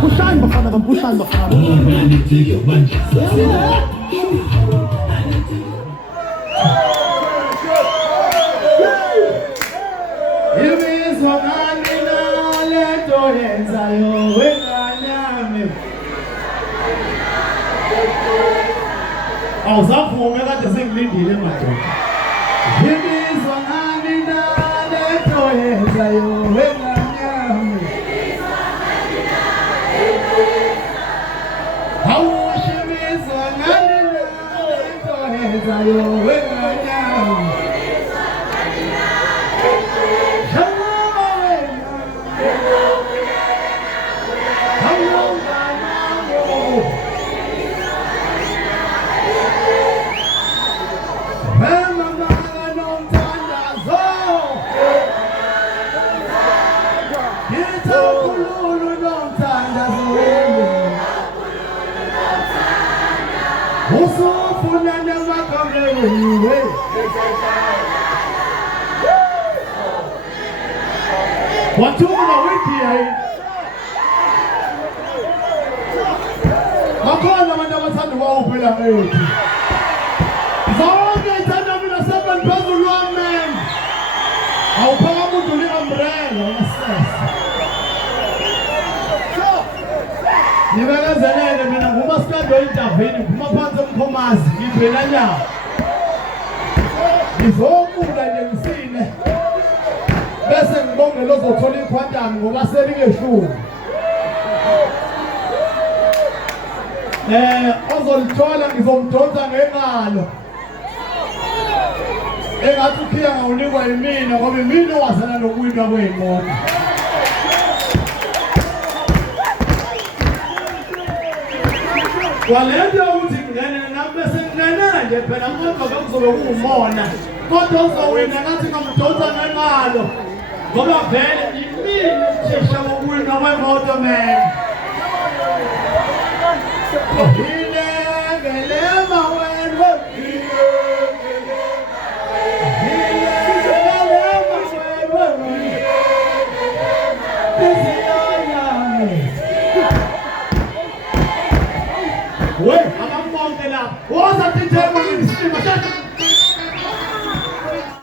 Puxando bafana, vamos puxando bafana. Awusaphumi kade sengilindile madoda. Yimizwa ngani na lento yenzayo wenganyami. Awushimizwa ngani na lento yenzayo wenganyami. Watuna wiki hii Makona mandabasani wao pela eti Zawonge itanda mina 7 puzzle one man Au panga mtu ni umbrella unasasa Nibega zenene mina kumaskando intervene kumapanza mkomazi Nibela nya Nizokunda nyemisine Bese ngibonge lozothola iquantum ngoba selingeshumi. Ozolithola ngizomdonsa ngengalo. Engathi ukhiya ngawunikwa yimina ngoba imina owazana nokuwina kweyimoto. Kwalento ukuthi ngene nami bese ngene nje phela kodwa bekuzobe kungumona. Kodwa uzowina ngathi ngomdonsa ngengalo. Ngoba vele imini thisha wokuwina kwemoto man. Hilelema wena Wait, I'm on the lap. What's that thing?